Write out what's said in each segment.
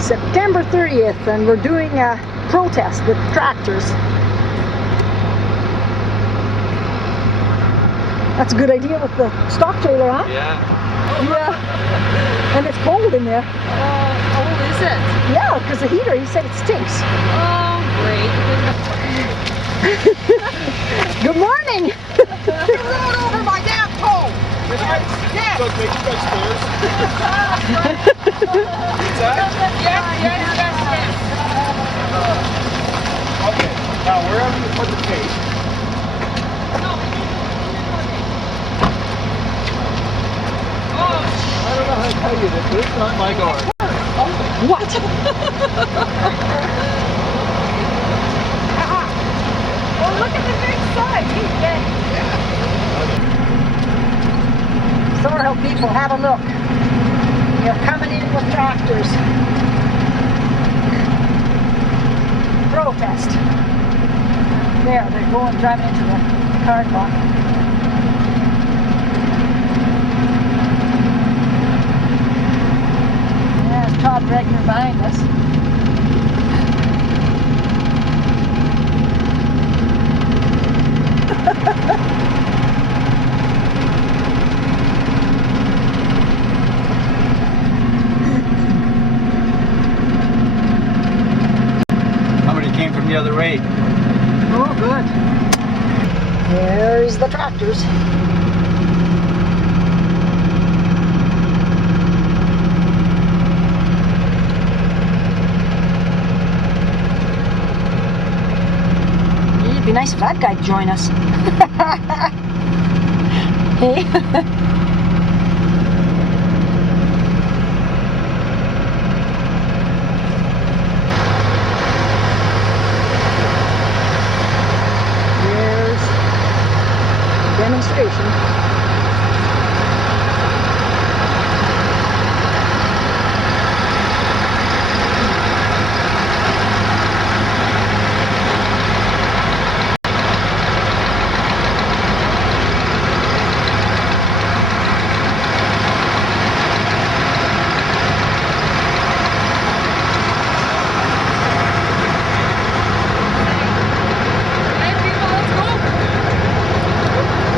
September 30th, and we're doing a protest with tractors. That's a good idea with the stock trailer, huh? Yeah. Yeah. And it's cold in there. Oh, is it? Yeah, because the heater, he said it stinks. Oh, great. Good morning. You rode over my damn toe. Yes. So take you guys stairs. Okay, now wherever you put the tape. I don't know how to tell you this, but it's not my guard. What? Well, look at the big size. He's big. Thorhild people, have a look. They're coming in with tractors. Protest. There, they're going, driving into the car park. Yeah, there's Todd Regner behind us. Somebody came from the other way. Oh, good. There's the tractors. It'd be nice if that guy'd join us. Hey? Demonstration.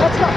Let's go.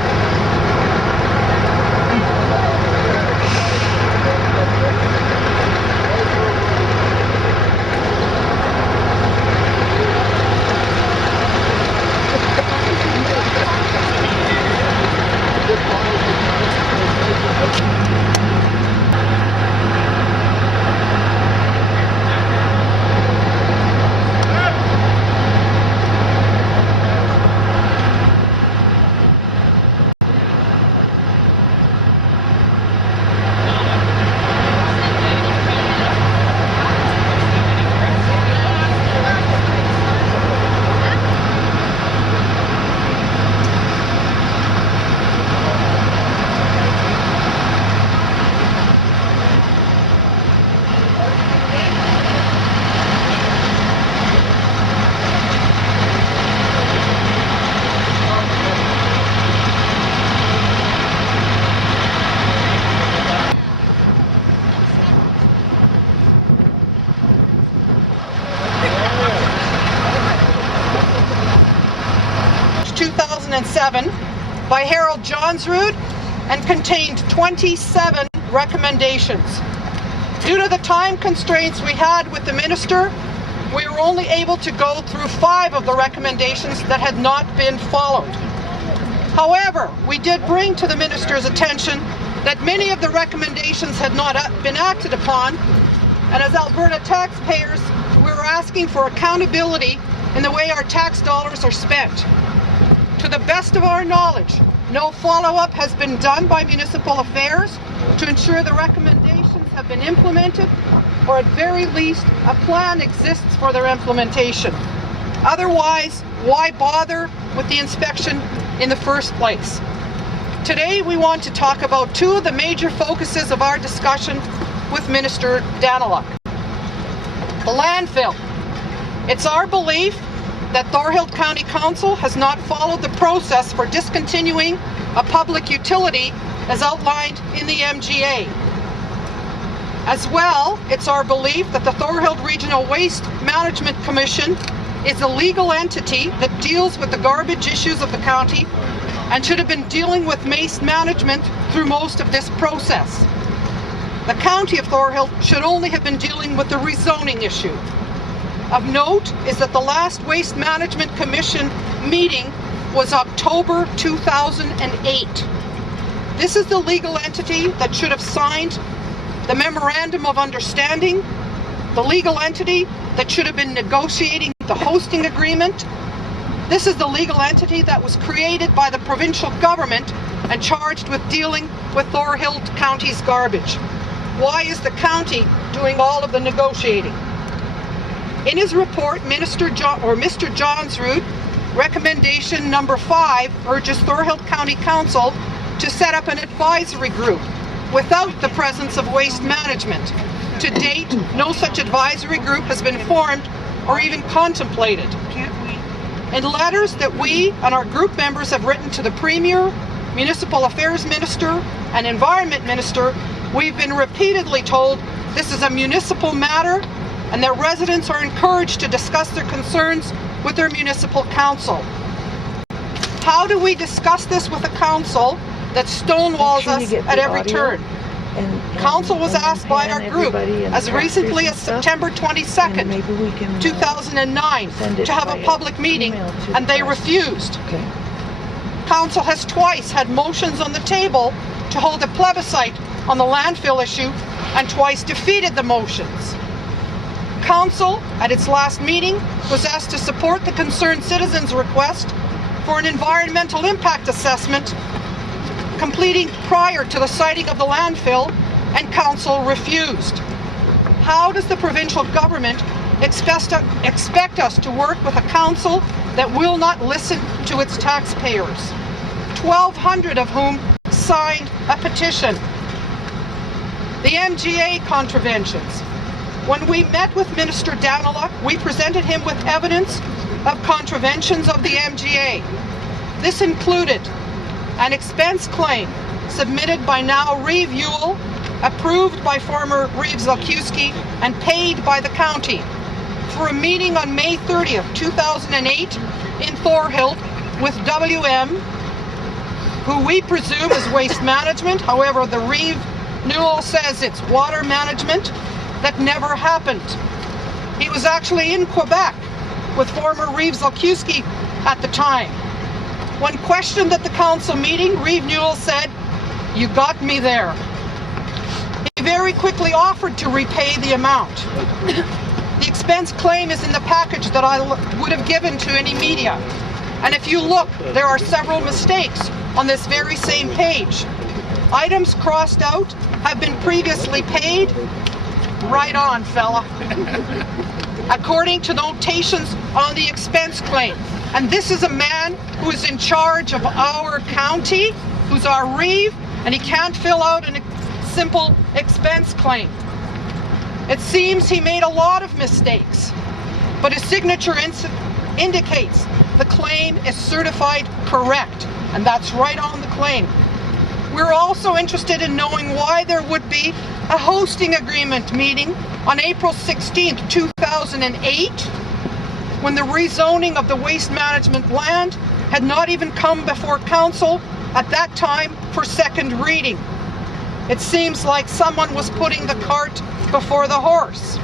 By Harold Johnsrud and contained 27 recommendations. Due to the time constraints we had with the minister, we were only able to go through 5 of the recommendations that had not been followed. However, we did bring to the minister's attention that many of the recommendations had not been acted upon, and as Alberta taxpayers, we were asking for accountability in the way our tax dollars are spent. To the best of our knowledge, no follow-up has been done by Municipal Affairs to ensure the recommendations have been implemented, or at very least, a plan exists for their implementation. Otherwise, why bother with the inspection in the first place? Today, we want to talk about 2 of the major focuses of our discussion with Minister Daniluk. The landfill. It's our belief that Thorhild County Council has not followed the process for discontinuing a public utility as outlined in the MGA. As well, it's our belief that the Thorhild Regional Waste Management Commission is a legal entity that deals with the garbage issues of the county and should have been dealing with waste management through most of this process. The County of Thorhild should only have been dealing with the rezoning issue. Of note is that the last Waste Management Commission meeting was October 2008. This is the legal entity that should have signed the Memorandum of Understanding, the legal entity that should have been negotiating the hosting agreement. This is the legal entity that was created by the provincial government and charged with dealing with Thorhild County's garbage. Why is the county doing all of the negotiating? In his report, Mr. Johnsrud, recommendation number 5 urges Thorhild County Council to set up an advisory group without the presence of waste management. To date, no such advisory group has been formed or even contemplated. In letters that we and our group members have written to the Premier, Municipal Affairs Minister, and Environment Minister, we've been repeatedly told this is a municipal matter and that residents are encouraged to discuss their concerns with their municipal council. How do we discuss this with a council that stonewalls us at every turn? Council was asked by our group as recently as September 22nd, 2009 to have a public meeting, and they refused. Council has twice had motions on the table to hold a plebiscite on the landfill issue and twice defeated the motions. Council, at its last meeting, was asked to support the concerned citizens' request for an environmental impact assessment completing prior to the siting of the landfill, and Council refused. How does the provincial government expect us to work with a council that will not listen to its taxpayers, 1,200 of whom signed a petition? The MGA contraventions. When we met with Minister Daniluk, we presented him with evidence of contraventions of the MGA. This included an expense claim submitted by now Reeve Ewell, approved by former Reeve Zalkiewski, and paid by the county for a meeting on May 30th, 2008 in Thorhild with WM, who we presume is waste management. However, the Reeve Newell says it's water management. That never happened. He was actually in Quebec with former Reeve Zalkiewski at the time. When questioned at the council meeting, Reeve Newell said, "You got me there." He very quickly offered to repay the amount. The expense claim is in the package that I would have given to any media. And if you look, there are several mistakes on this very same page. Items crossed out have been previously paid. Right on, fella. According to notations on the expense claim. And this is a man who is in charge of our county, who's our Reeve, and he can't fill out a simple expense claim. It seems he made a lot of mistakes, but his signature indicates the claim is certified correct, and that's right on the claim. We're also interested in knowing why there would be a hosting agreement meeting on April 16th, 2008, when the rezoning of the waste management land had not even come before council at that time for second reading. It seems like someone was putting the cart before the horse.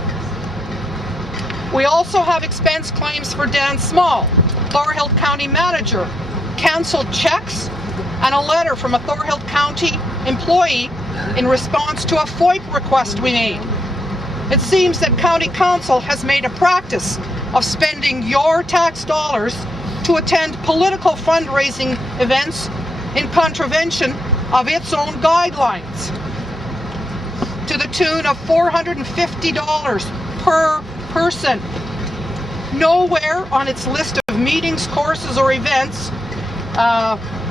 We also have expense claims for Dan Small, Thorhild County Manager, canceled checks, and a letter from a Thorhild County employee in response to a FOIP request we made. It seems that County Council has made a practice of spending your tax dollars to attend political fundraising events in contravention of its own guidelines, to the tune of $450 per person. Nowhere on its list of meetings, courses, or events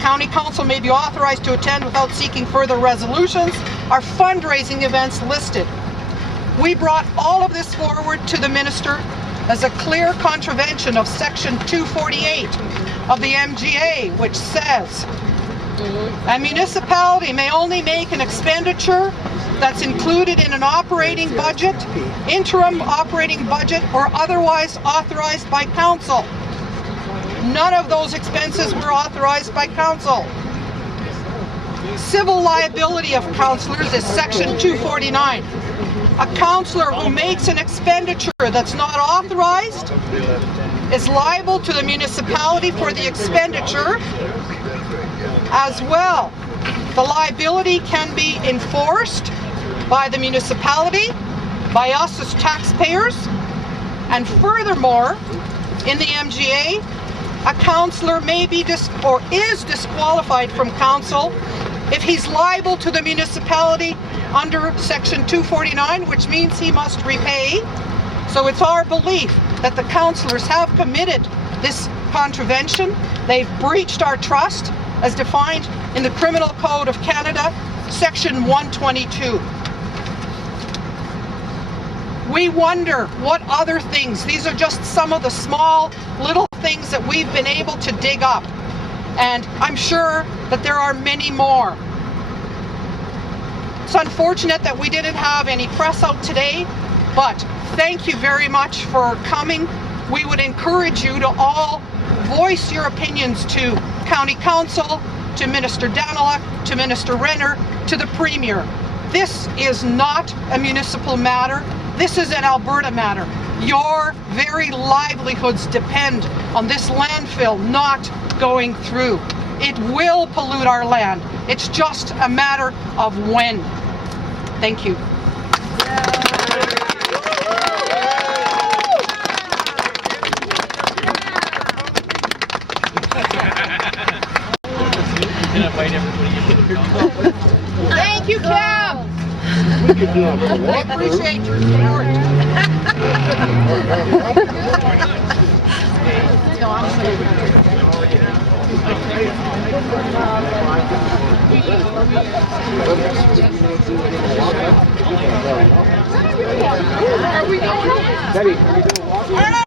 County Council may be authorized to attend without seeking further resolutions are fundraising events listed. We brought all of this forward to the Minister as a clear contravention of Section 248 of the MGA, which says a municipality may only make an expenditure that's included in an operating budget, interim operating budget, or otherwise authorized by council. None of those expenses were authorized by council. Civil liability of councillors is section 249. A councillor who makes an expenditure that's not authorized is liable to the municipality for the expenditure as well. The liability can be enforced by the municipality, by us as taxpayers, and furthermore, in the MGA, a councillor may be is disqualified from council if he's liable to the municipality under section 249, which means he must repay. So it's our belief that the councillors have committed this contravention. They've breached our trust as defined in the Criminal Code of Canada, section 122. We wonder what other things, these are just some of the small little things that we've been able to dig up. And I'm sure that there are many more. It's unfortunate that we didn't have any press out today, but thank you very much for coming. We would encourage you to all voice your opinions to County Council, to Minister Daniluk, to Minister Renner, to the Premier. This is not a municipal matter. This is an Alberta matter. Your very livelihoods depend on this landfill not going through. It will pollute our land. It's just a matter of when. Thank you. Thank you, Cam. I appreciate your support. Are we going?